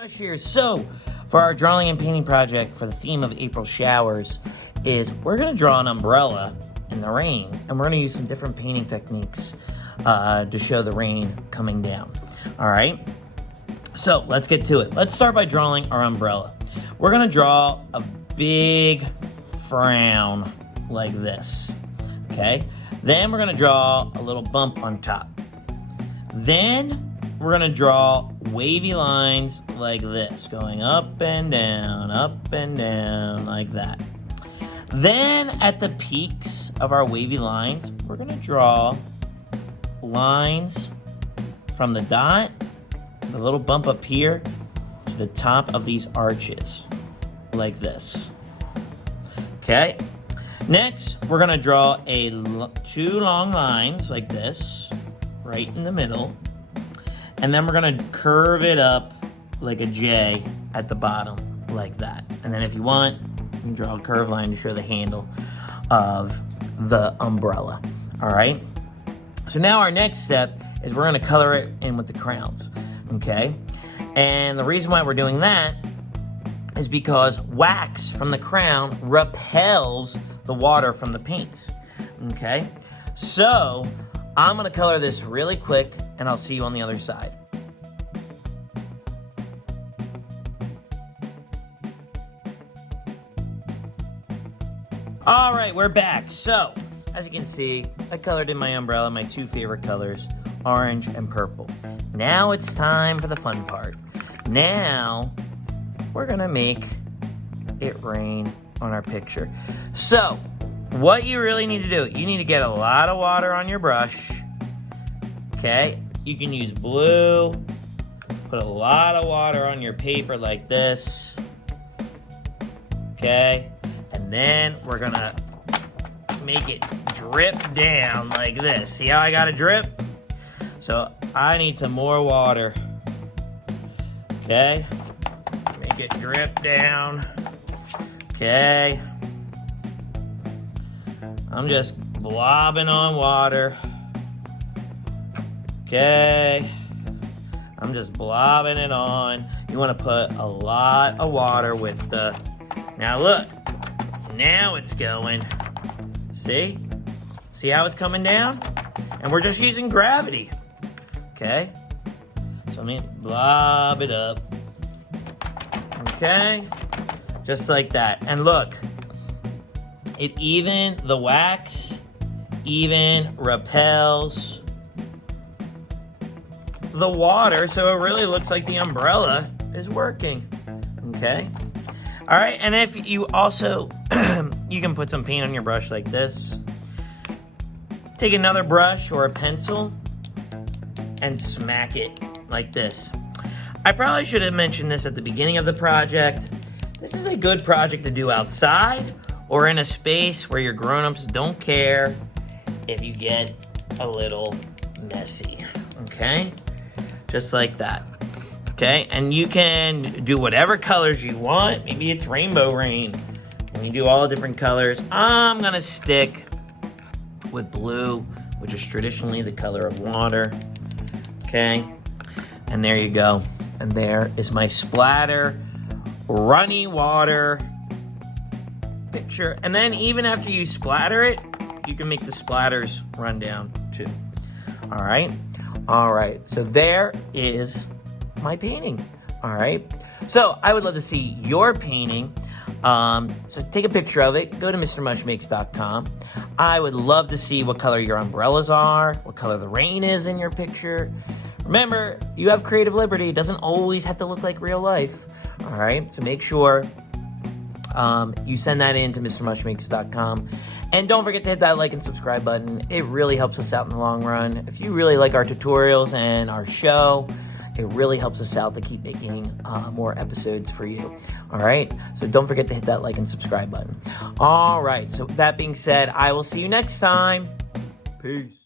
Mush here. So, for our drawing and painting project for the theme of April showers is we're going to draw an umbrella in the rain, and we're going to use some different painting techniques to show the rain coming down. All right, so let's get to it. Let's start by drawing our umbrella. We're going to draw a big frown like this, okay? Then we're going to draw a little bump on top. Then we're going to draw wavy lines like this, going up and down, like that. Then at the peaks of our wavy lines, we're going to draw lines from the dot, the little bump up here, to the top of these arches, like this. Okay? Next, we're going to draw two long lines like this, right in the middle. And then we're going to curve it up like a J at the bottom, like that. And then if you want, you can draw a curved line to show the handle of the umbrella. All right? So now our next step is we're going to color it in with the crowns, okay? And the reason why we're doing that is because wax from the crown repels the water from the paints, okay? So I'm going to color this really quick, and I'll see you on the other side. All right, we're back. So, as you can see, I colored in my umbrella my two favorite colors, orange and purple. Now it's time for the fun part. Now, we're gonna make it rain on our picture. So, what you really need to do, you need to get a lot of water on your brush. Okay, you can use blue, put a lot of water on your paper like this. Okay, and then we're gonna make it drip down like this. See how I got a drip? So I need some more water. Okay, make it drip down. Okay, I'm just blobbing on water. Okay, I'm just blobbing it on. You want to put a lot of water with the, now look, now it's going. See? See how it's coming down? And we're just using gravity. Okay, so let me blob it up. Okay, just like that. And look, the wax even repels the water, so it really looks like the umbrella is working. Okay, all right. And if you also you can put some paint on your brush like this. Take another brush or a pencil and smack it like this. I probably should have mentioned this at the beginning of the project. This is a good project to do outside or in a space where your grown-ups don't care if you get a little messy, okay? Just like that, okay? And you can do whatever colors you want. Maybe it's rainbow rain. And you do all different colors. I'm gonna stick with blue, which is traditionally the color of water, okay? And there you go. And there is my splatter, runny water picture. And then even after you splatter it, you can make the splatters run down too. All right? All right, so there is my painting. All right? So I would love to see your painting. So take a picture of it. Go to mrmushmakes.com. I would love to see what color your umbrellas are, what color the rain is in your picture. Remember, you have creative liberty. It doesn't always have to look like real life. All right, so make sure you send that in to mrmushmakes.com. And don't forget to hit that like and subscribe button. It really helps us out in the long run. If you really like our tutorials and our show, it really helps us out to keep making more episodes for you. All right, so don't forget to hit that like and subscribe button. All right, so with that being said, I will see you next time. Peace.